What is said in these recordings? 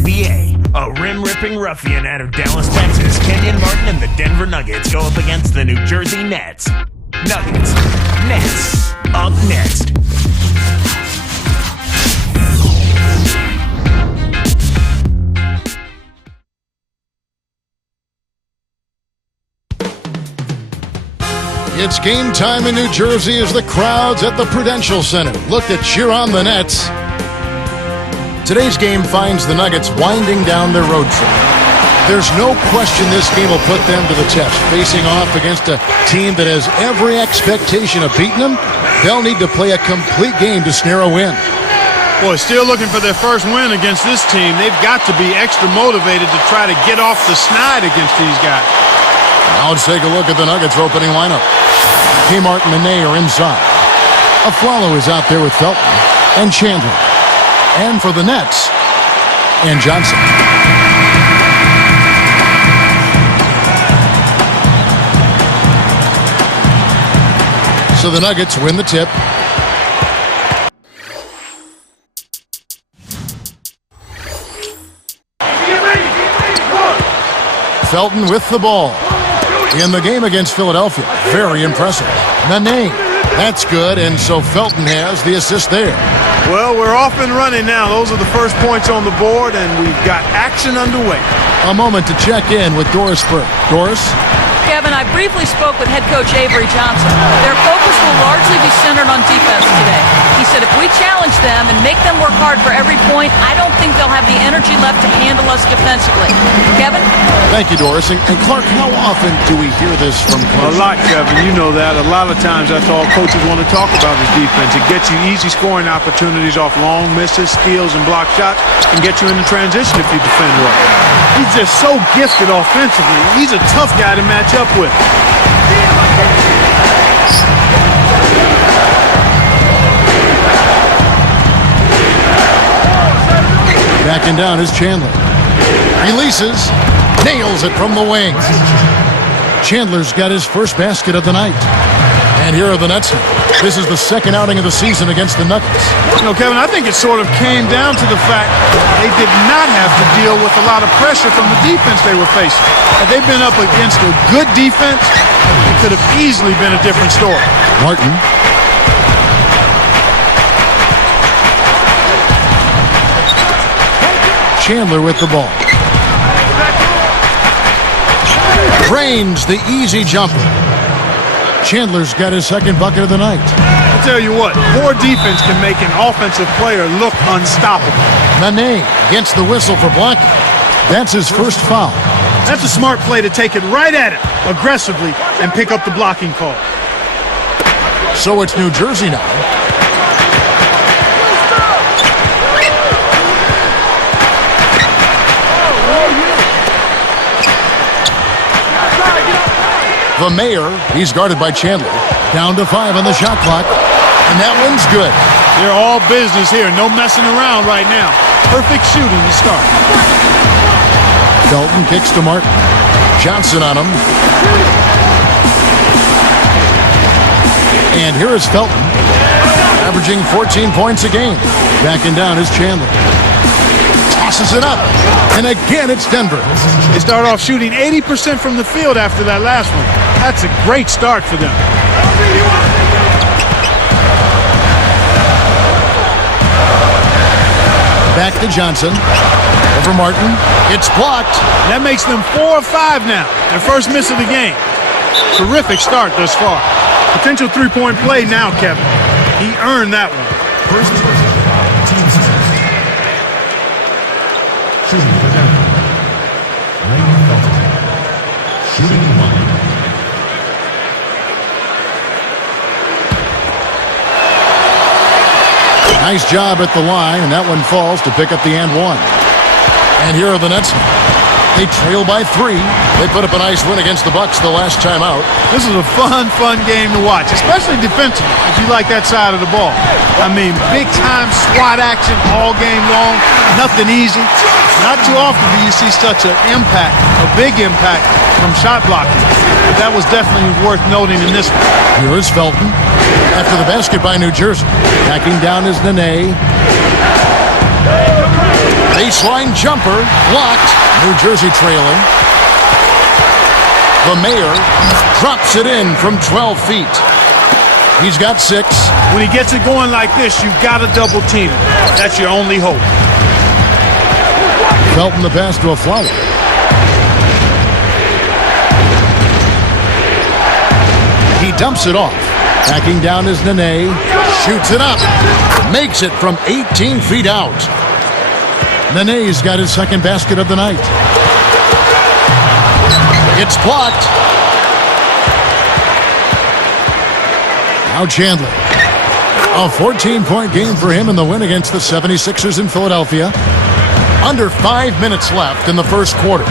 NBA. A rim-ripping ruffian out of Dallas, Texas, Kenyon Martin and the Denver Nuggets go up against the New Jersey Nets. Nuggets. Nets. Up next. It's game time in New Jersey as the crowds at the Prudential Center look to cheer on the Nets. Today's game finds the Nuggets winding down their road trip. There's no question this game will put them to the test. Facing off against a team that has every expectation of beating them, they'll need to play a complete game to snare a win. Boy, still looking for their first win against this team. They've got to be extra motivated to try to get off the snide against these guys. Now let's take a look at the Nuggets' opening lineup. Kmart and Nene are inside. Aflalo is out there with Felton and Chandler. And for the Nets, and Johnson. So the Nuggets win the tip. Felton with the ball. In the game against Philadelphia. Very impressive. Nene. That's good, and so Felton has the assist there. Well, we're off and running now. Those are the first points on the board, and we've got action underway. A moment to check in with Doris Burke. Doris? Kevin, I briefly spoke with head coach Avery Johnson. Their focus will largely be centered on defense today. He said if we challenge them and make them work hard for every point, I don't think they'll have the energy left to handle us defensively. Kevin? Thank you, Doris. And Clark, how often do we hear this from coaches? A lot, Kevin. You know that. A lot of times that's all coaches want to talk about is defense. It gets you easy scoring opportunities off long misses, steals, and block shots, and get you into transition if you defend well. He's just so gifted offensively. He's a tough guy to match up with. Backing down is Chandler. Releases. Nails it from the wing. Chandler's got his first basket of the night. And here are the Nets. This is the second outing of the season against the Nuggets. You know, Kevin, I think it sort of came down to the fact they did not have to deal with a lot of pressure from the defense they were facing. Had they been up against a good defense, it could have easily been a different story. Martin. Chandler with the ball. Drains the easy jumper. Chandler's got his second bucket of the night. I'll tell you what, poor defense can make an offensive player look unstoppable. Nene gets the whistle for blocking. That's his first foul. That's a smart play to take it right at him, aggressively, and pick up the blocking call. So it's New Jersey now. The mayor, he's guarded by Chandler. Down to 5 on the shot clock. And that one's good. They're all business here. No messing around right now. Perfect shooting to start. Felton kicks to Martin. Johnson on him. And here is Felton. Averaging 14 points a game. Backing down is Chandler. Tosses it up. And again, it's Denver. They start off shooting 80% from the field after that last one. That's a great start for them. Back to Johnson. Over Martin. It's blocked. That makes them 4 of 5 now. Their first miss of the game. Terrific start thus far. Potential three-point play now, Kevin. He earned that one. Shooting for Denver. Raymond Felton. Shooting 1. Nice job at the line, and that one falls to pick up the and one. And here are the Nets. They trail by 3. They put up a nice win against the Bucks the last time out. This is a fun game to watch, especially defensively, if you like that side of the ball. I mean, big-time SWAT action all game long, nothing easy. Not too often do you see such an impact, a big impact, from shot blocking. But that was definitely worth noting in this one. Here is Felton. After the basket by New Jersey. Backing down is Nene. Baseline jumper, blocked. New Jersey trailing. The Mayor drops it in from 12 feet. He's got 6. When he gets it going like this, you've got to double team him. That's your only hope. Felton the pass to Afflalo. He dumps it off. Backing down is Nene. Shoots it up. Makes it from 18 feet out. Nene's got his second basket of the night. It's blocked. Now Chandler. A 14-point game for him in the win against the 76ers in Philadelphia. Under 5 minutes left in the first quarter.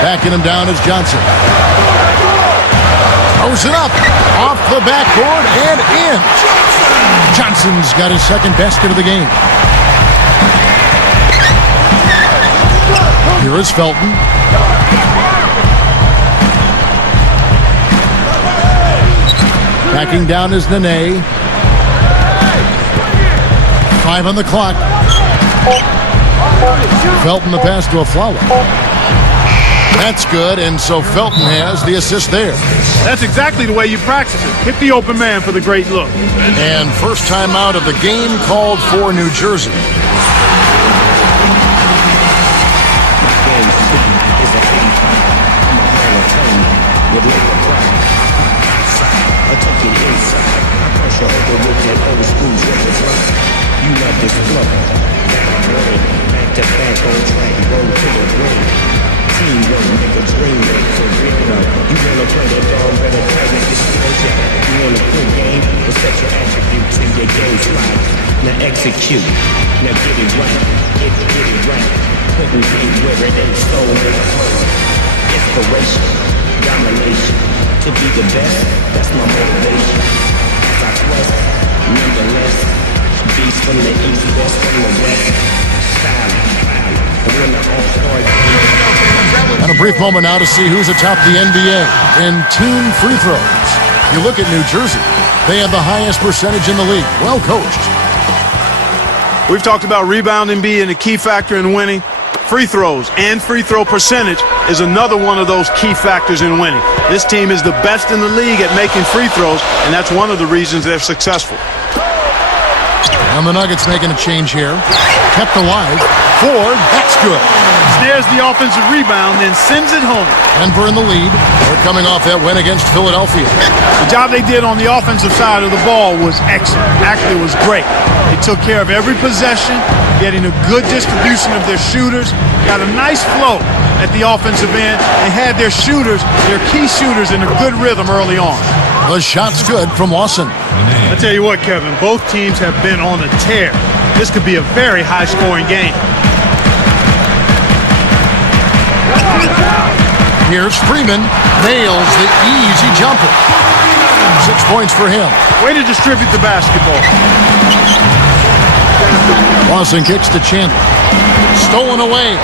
Backing him down is Johnson. Throws it up. Off the backboard and in. Johnson's got his second basket of the game. Here is Felton. Backing down is Nene. 5 on the clock. Felton the pass to Afflalo. That's good, and so Felton has the assist there. That's exactly the way you practice it. Hit the open man for the great look. And first time out of the game called for New Jersey. You love this flow. Back to back on track, roll to the ring. Teamwork, make a dream work for real. You wanna play that dog, better practice this culture. You wanna quit game, but set your attributes in your game spot. Now execute, now get it right, get it right. Putting feet where it ain't soul in the hole. Inspiration, domination. To be the best, that's my motivation. As I quest, nonetheless. Beast from the east, west from the west. And a brief moment now to see who's atop the NBA in team free throws. You look at New Jersey, they have the highest percentage in the league. Well coached. We've talked about rebounding being a key factor in winning. Free throws and free throw percentage is another one of those key factors in winning. This team is the best in the league at making free throws, and that's one of the reasons they're successful. And the Nuggets making a change here. Kept alive. Ford, that's good. Snares the offensive rebound, then sends it home. Denver in the lead. They're coming off that win against Philadelphia. The job they did on the offensive side of the ball was excellent. Actually, it was great. They took care of every possession, getting a good distribution of their shooters, got a nice flow at the offensive end, and had their shooters, their key shooters, in a good rhythm early on. The shot's good from Lawson. I tell you what, Kevin, both teams have been on a tear. This could be a very high-scoring game. Here's Freeman. Nails the easy jumper. 6 points for him. Way to distribute the basketball. Lawson kicks to Chandler. Stolen away.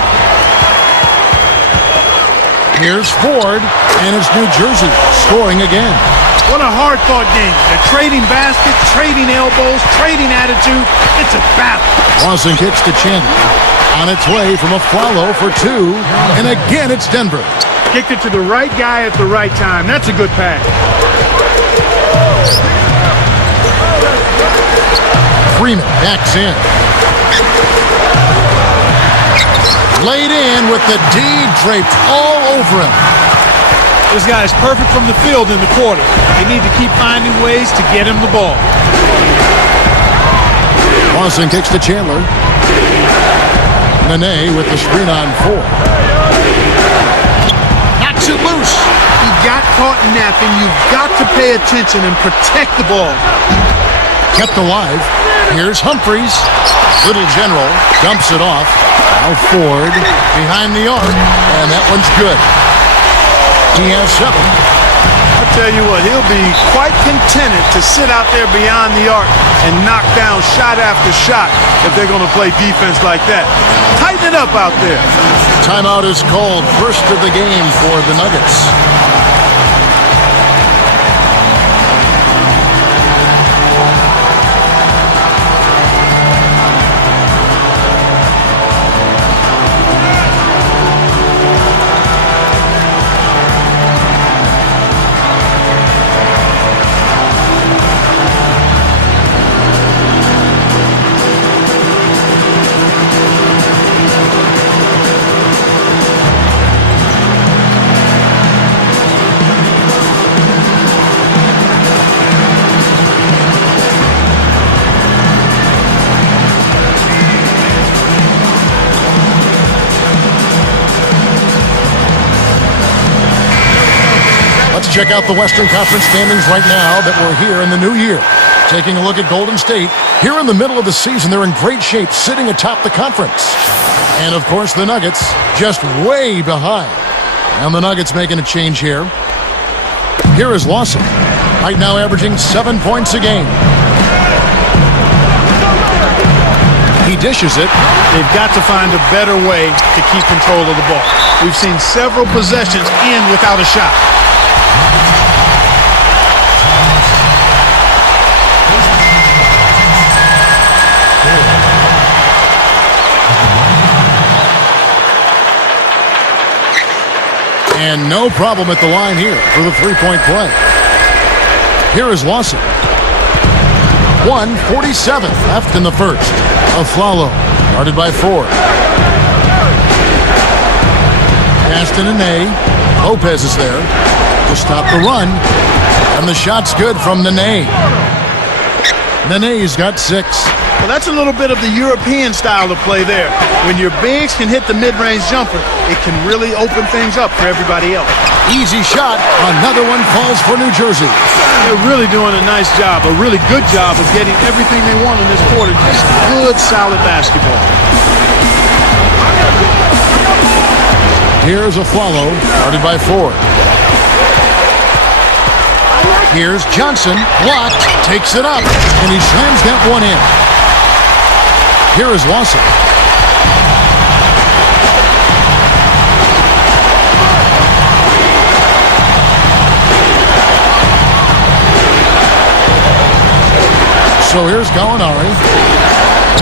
Here's Ford, and it's New Jersey scoring again. What a hard-fought game. They're trading baskets, trading elbows, trading attitude. It's a battle. Lawson kicks to Chandler. On its way from Afflalo for 2, and again it's Denver. Kicked it to the right guy at the right time. That's a good pass. Freeman backs in. Laid in with the D draped all over him. This guy is perfect from the field in the quarter. They need to keep finding ways to get him the ball. Lawson kicks to Chandler. Nene with the screen on 4. Knocks it loose. He got caught napping. You've got to pay attention and protect the ball. Kept alive. Here's Humphries. Little General dumps it off. Now Ford behind the arc, and that one's good. He has 7. I'll tell you what, he'll be quite contented to sit out there beyond the arc and knock down shot after shot if they're going to play defense like that. Tighten it up out there. Timeout is called. First of the game for the Nuggets. Let's check out the Western Conference standings right now that we're here in the new year. Taking a look at Golden State. Here in the middle of the season, they're in great shape, sitting atop the conference. And, of course, the Nuggets just way behind. And the Nuggets making a change here. Here is Lawson, right now averaging 7 points a game. He dishes it. They've got to find a better way to keep control of the ball. We've seen several possessions end without a shot. And no problem at the line here for the three-point play. Here is Lawson. 1:47 left in the first. Aflalo, guarded by Ford. Aston and Nene. Lopez is there to stop the run. And the shot's good from Nene. Nene's got 6. Well, that's a little bit of the European style of play there. When your bigs can hit the mid-range jumper, it can really open things up for everybody else. Easy shot. Another one falls for New Jersey. They're really doing a nice job, a really good job of getting everything they want in this quarter. Just good, solid basketball. Here's Aflalo, guarded by Ford. Here's Johnson, blocked, takes it up, and he slams that one in. Here is Lawson. So here's Gallinari.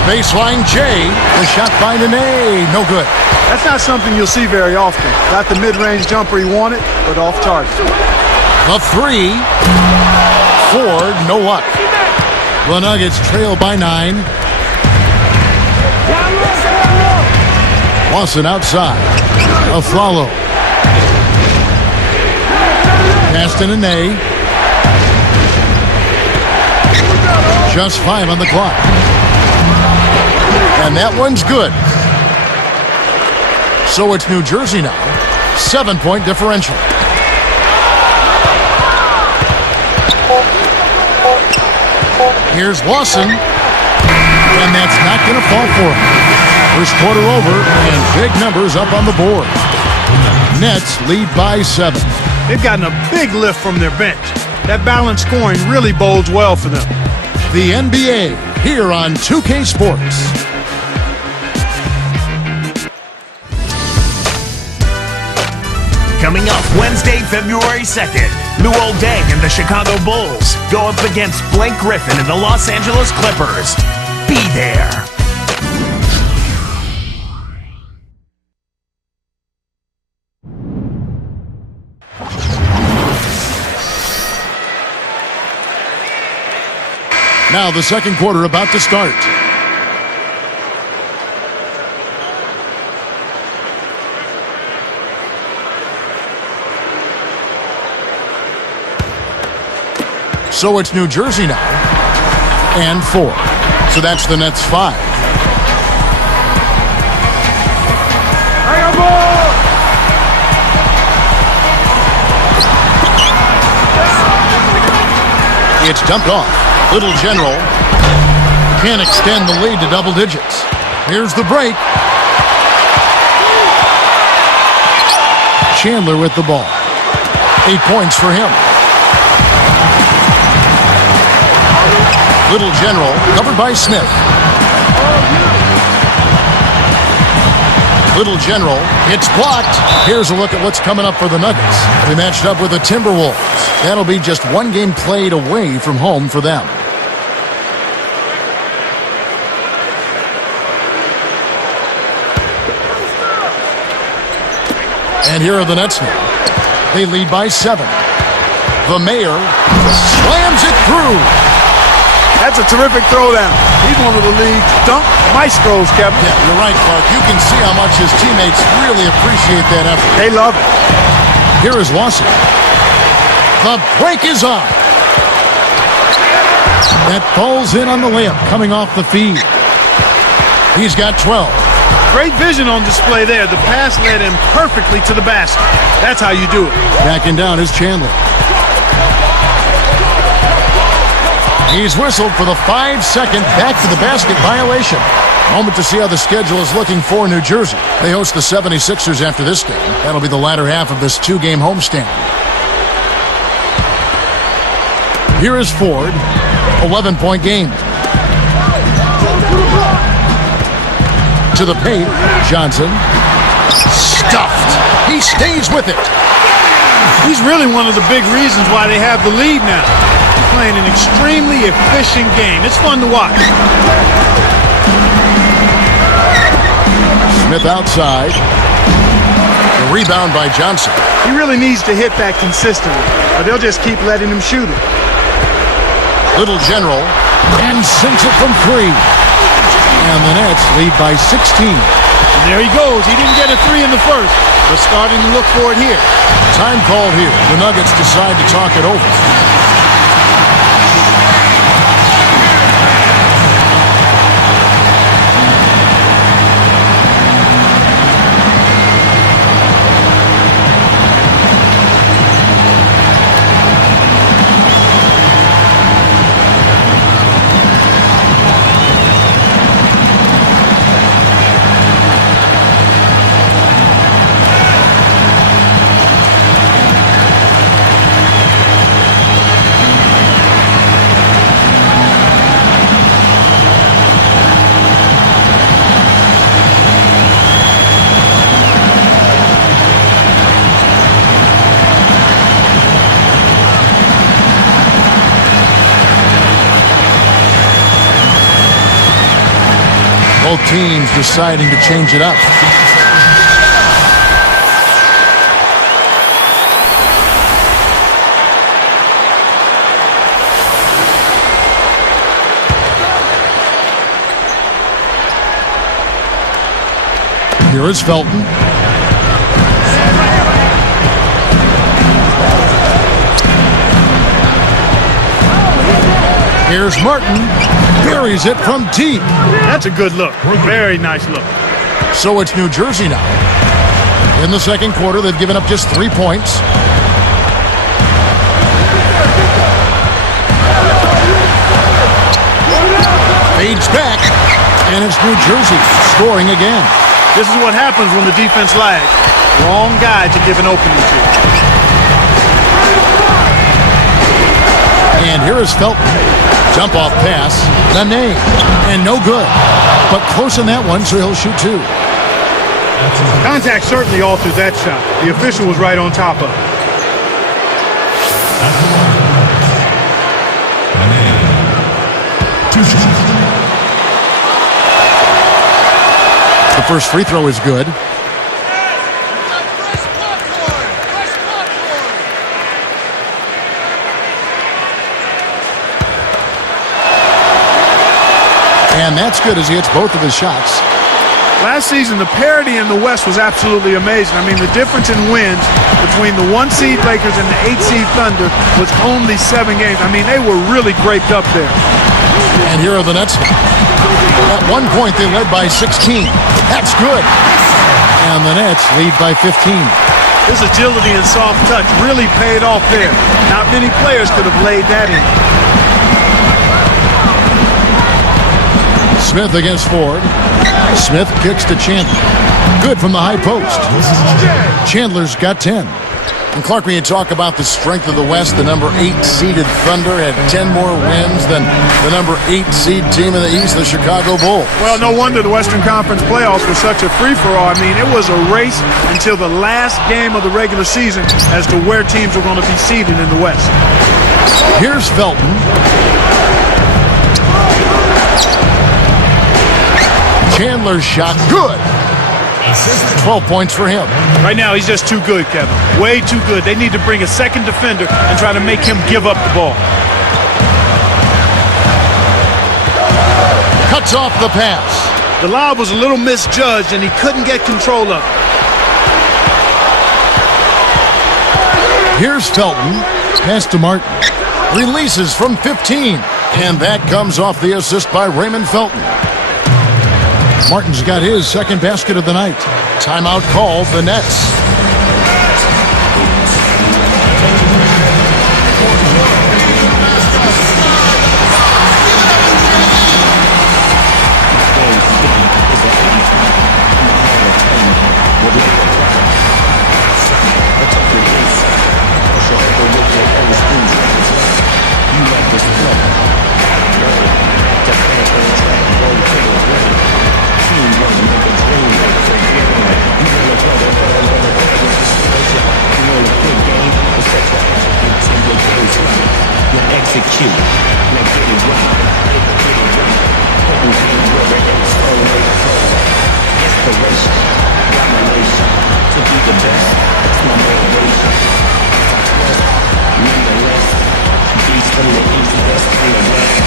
Baseline J. The shot by Nene. No good. That's not something you'll see very often. Got the mid-range jumper he wanted, but off target. The 3. Ford, no luck. The Nuggets trail by 9. Lawson outside. Aflalo. Aston and Nene. Just 5 on the clock. And that one's good. So it's New Jersey now. 7-point differential. Here's Lawson. And that's not going to fall for him. First quarter over, and big numbers up on the board. Nets lead by 7. They've gotten a big lift from their bench. That balanced scoring really bodes well for them. The NBA, here on 2K Sports. Coming up Wednesday, February 2nd, Luol Deng and the Chicago Bulls go up against Blake Griffin and the Los Angeles Clippers. Be there. Now the second quarter about to start. So it's New Jersey now, and 4. So that's the Nets 5. It's dumped off. Little General can't extend the lead to double digits. Here's the break. Chandler with the ball. 8 points for him. Little General covered by Smith. Little General, it's blocked. Here's a look at what's coming up for the Nuggets. They matched up with the Timberwolves. That'll be just one game played away from home for them. And here are the Nets now. They lead by 7. The Mayor slams it through. That's a terrific throwdown. He's one of the league's dunk maestros, Kevin. Yeah, you're right, Clark. You can see how much his teammates really appreciate that effort. They love it. Here is Lawson. The break is on. That falls in on the layup coming off the feed. He's got 12. Great vision on display there. The pass led him perfectly to the basket. That's how you do it. Backing down is Chandler. He's whistled for the 5-second back to the basket violation. Moment to see how the schedule is looking for New Jersey. They host the 76ers after this game. That'll be the latter half of this 2-game homestand. Here is Ford. 11-point game. To the paint, Johnson. Stuffed. He stays with it. He's really one of the big reasons why they have the lead now. He's playing an extremely efficient game. It's fun to watch. Smith outside. The rebound by Johnson. He really needs to hit that consistently, or they'll just keep letting him shoot it. Little General. And sinks it from 3. And the Nets lead by 16. And there he goes. He didn't get a 3 in the first, but starting to look for it here. Time called here. The Nuggets decide to talk it over. Both teams deciding to change it up. Here is Felton. Here's Martin. Buries it from deep. That's a good look. Very nice look. So it's New Jersey now. In the second quarter, they've given up just 3 points. Fades back, and it's New Jersey scoring again. This is what happens when the defense lags. Wrong guy to give an opening to. And here is Felton. Jump off pass. Nene. And no good. But close in that one, so he'll shoot 2. Contact certainly altered that shot. The official was right on top of it. The first free throw is good. And that's good as he hits both of his shots. Last season, the parity in the West was absolutely amazing. I mean, the difference in wins between the 1-seed Lakers and the 8-seed Thunder was only 7 games. I mean, they were really graped up there. And here are the Nets. At one point, they led by 16. That's good. And the Nets lead by 15. This agility and soft touch really paid off there. Not many players could have laid that in. Smith against Ford. Smith kicks to Chandler. Good from the high post. Chandler's got 10. And Clark, when you talk about the strength of the West, the number 8-seeded Thunder had 10 more wins than the number 8-seed team in the East, the Chicago Bulls. Well, no wonder the Western Conference playoffs were such a free-for-all. I mean, it was a race until the last game of the regular season as to where teams were going to be seeded in the West. Here's Felton. Chandler's shot, good. 12 points for him. Right now, he's just too good, Kevin. Way too good. They need to bring a second defender and try to make him give up the ball. Cuts off the pass. The lob was a little misjudged, and he couldn't get control of it. Here's Felton. Pass to Martin. Releases from 15. And that comes off the assist by Raymond Felton. Martin's got his second basket of the night. Timeout called the Nets. Execute. Now get it right. Get it right. Putting things where it is. Inspiration. Domination. To be the best. That's my motivation. I quest. Nonetheless. Beast from the east, west from the west.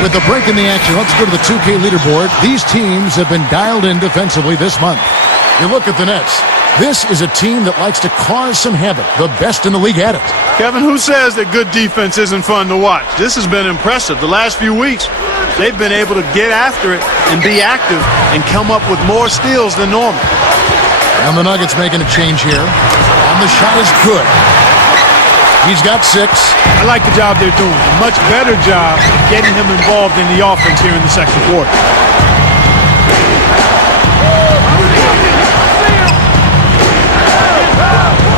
With the break in the action, let's go to the 2K leaderboard. These teams have been dialed in defensively this month. You look at the Nets. This is a team that likes to cause some havoc. The best in the league at it. Kevin, who says that good defense isn't fun to watch? This has been impressive. The last few weeks, they've been able to get after it and be active and come up with more steals than normal. And the Nuggets making a change here. And the shot is good. He's got 6. I like the job they're doing. A much better job of getting him involved in the offense here in the second quarter.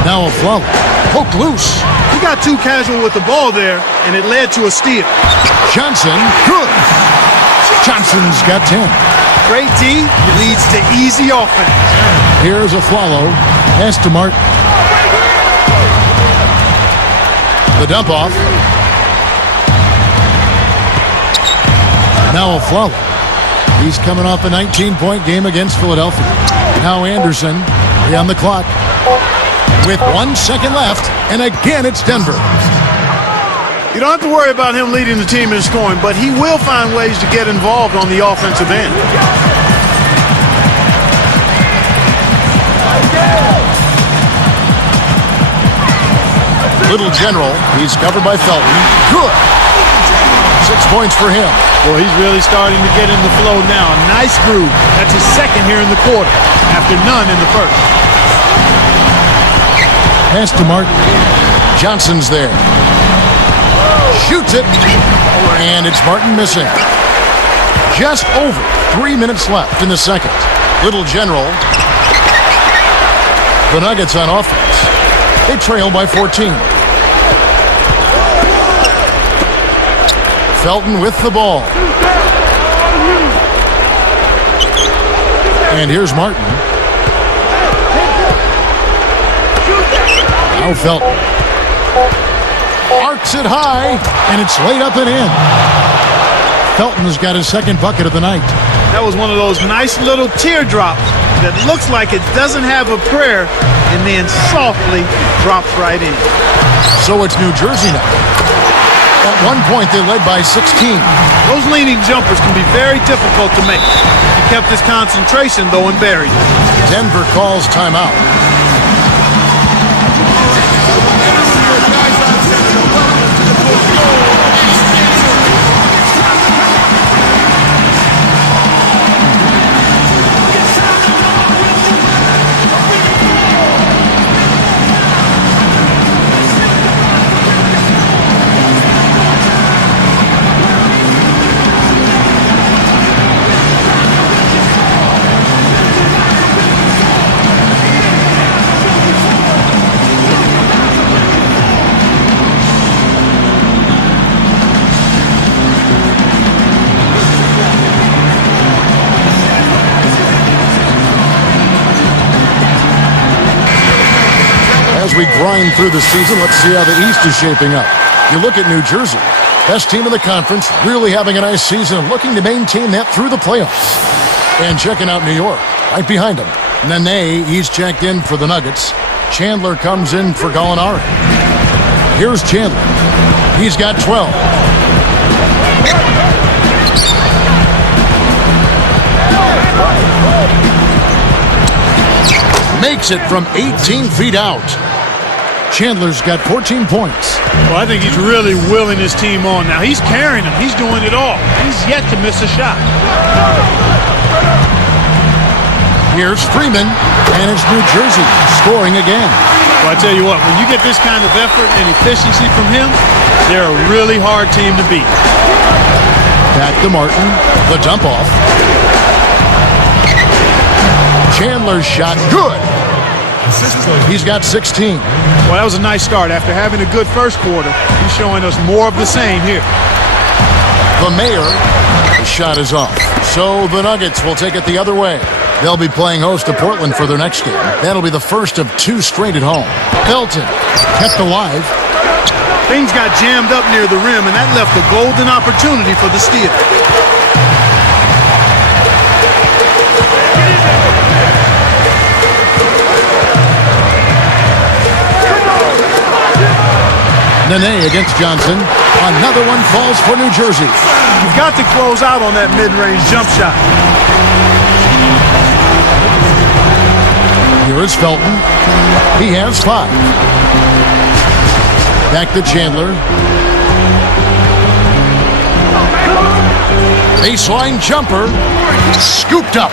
Now a flow. Poked loose. He got too casual with the ball there, and it led to a steal. Johnson, good. Johnson's got 10. Great D leads to easy offense. Here's a follow. Pass to Martin. The dump off. Now a flow. He's coming off a 19-point game against Philadelphia. Now Anderson, on the clock. With 1 second left, and again it's Denver. You don't have to worry about him leading the team in scoring, but he will find ways to get involved on the offensive end. Little General, he's covered by Felton. Good. 6 points for him. Well, he's really starting to get in the flow now. A nice groove. That's his second here in the quarter, after none in the first. Pass to Martin. Johnson's there. Shoots it. And it's Martin missing. Just over 3 minutes left in the second. Little General. The Nuggets on offense. They trail by 14. Felton with the ball. And here's Martin. Now Felton. Arcs it high, and it's laid up and in. Felton's got his second bucket of the night. That was one of those nice little teardrops that looks like it doesn't have a prayer and then softly drops right in. So it's New Jersey now. At one point, they led by 16. Those leaning jumpers can be very difficult to make. He kept his concentration, though, and buried it. Denver calls timeout. As we grind through the season, let's see how the East is shaping up. You look at New Jersey, best team in the conference, really having a nice season and looking to maintain that through the playoffs. And checking out New York, right behind them. Nene, he's checked in for the Nuggets. Chandler comes in for Gallinari. Here's Chandler. He's got 12. Makes it from 18 feet out. Chandler's got 14 points. Well, I think he's really willing his team on now. He's carrying them. He's doing it all. He's yet to miss a shot. Here's Freeman, and it's New Jersey scoring again. Well, I tell you what, when you get this kind of effort and efficiency from him, they're a really hard team to beat. Back to Martin, the dump off. Chandler's shot, good. He's got 16. Well, that was a nice start. After having a good first quarter, he's showing us more of the same here. The mayor, the shot is off. So the Nuggets will take it the other way. They'll be playing host to Portland for their next game. That'll be the first of 2 straight at home. Felton kept alive. Things got jammed up near the rim, and that left a golden opportunity for the steal. Nene against Johnson. Another one falls for New Jersey. You've got to close out on that mid-range jump shot. Here is Felton. He has 5. Back to Chandler. Baseline jumper. Scooped up.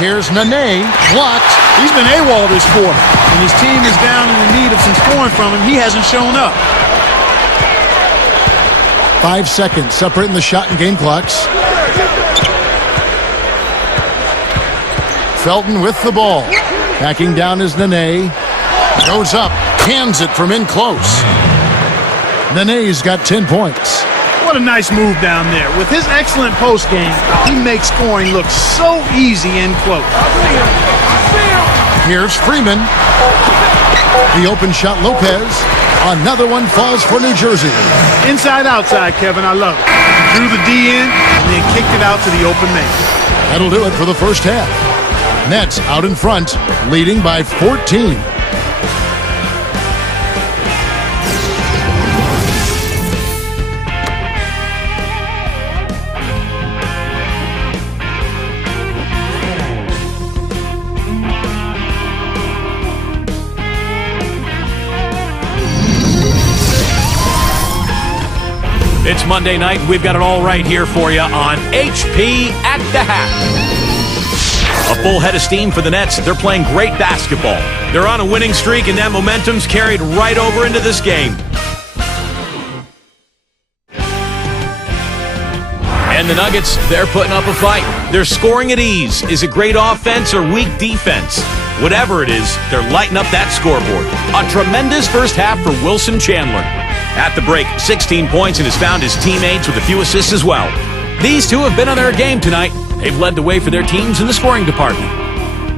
Here's Nene. Blocked. He's been AWOL this quarter, and his team is down in the need of some scoring from him. He hasn't shown up. 5 seconds separating the shot and game clocks. Felton with the ball. Backing down is Nene. Goes up. Hands it from in close. Nene's got 10 points. What a nice move down there. With his excellent post game, he makes scoring look so easy and close. Here's Freeman. The open shot, Lopez. Another one falls for New Jersey. Inside, outside, Kevin. I love it. He drew the D in and then kicked it out to the open man. That'll do it for the first half. Nets out in front, leading by 14. It's Monday night, and we've got it all right here for you on HP at the Hat. A full head of steam for the Nets. They're playing great basketball. They're on a winning streak, and that momentum's carried right over into this game. And the Nuggets, they're putting up a fight. They're scoring at ease. Is it great offense or weak defense? Whatever it is, they're lighting up that scoreboard. A tremendous first half for Wilson Chandler. At the break, 16 points and has found his teammates with a few assists as well. These two have been on their game tonight. They've led the way for their teams in the scoring department.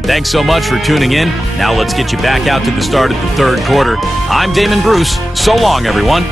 Thanks so much for tuning in. Now let's get you back out to the start of the third quarter. I'm Damon Bruce. So long, everyone.